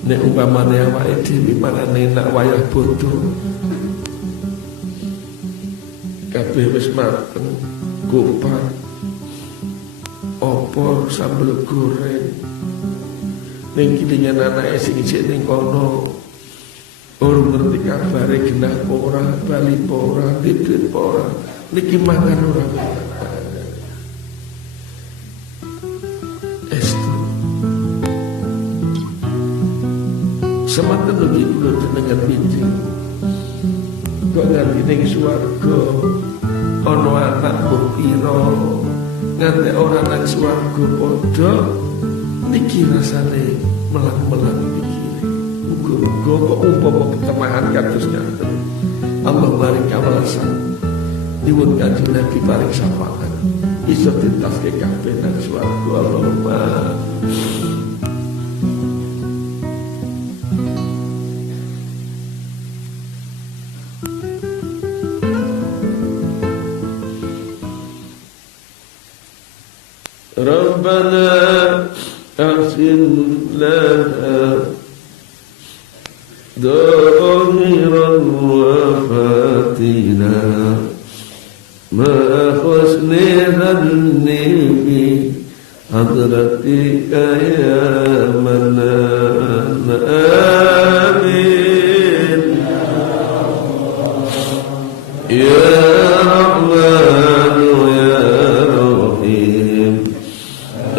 nek umpamane awake dhewe mangane nak wayah bodo kabeh wis mateng, kupat, opor, sambel goreng, ning kilingan anake sing isih ning kono urung ngerti kabare genah apa ora, bali apa ora, duit apa ora, niki mangan ora. Semanten lagi kula jenengan pinci. Kok ngerti ning swarga ana anak mbok pira, nganti ora nang swarga padha niki rasane melang-melang pikire. Muga-muga kok umpama ketemahan kados ngaten. Allah maring kawelasan. Nyuwun Kanjeng Nabi paring syafaat. Iso ditaske kabeh nang swarga Allahumma. Rabbana ahsin lana dhahiran wa fatina ma husni dhanni bi hadratika ya manan amin ya Rahman ya Rahim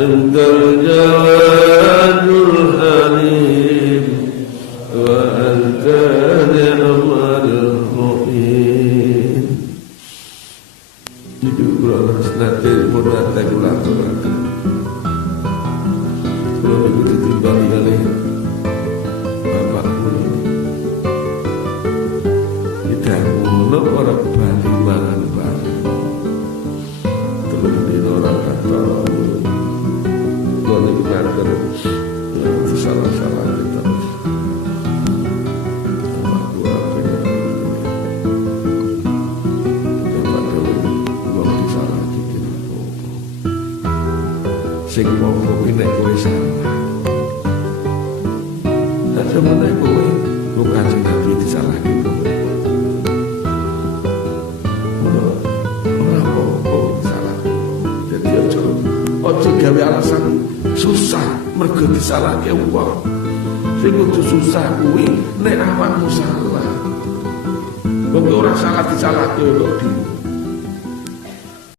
Antal Jawadul Halim wa anta ni'mal mu'in. Itu kula nate murate kula aturaken. Kula niku ditimbali kalih Bapak kula. Didhawuhna ora bali mangan bareng. Telung dina ora kathah. Kalau itu ngatur itu salah-salah kita sama gua pengen dapat gua disalah dikit sing pokok ini kowe salah dan sebenarnya kowe bukan sing Nabi disalah gitu orang pokok disalah jadi ojo gawe alasan susah mergo disalahke wong. Sing kudu susah kuwi nek awakmu salah. Wong ora salah disalahke kok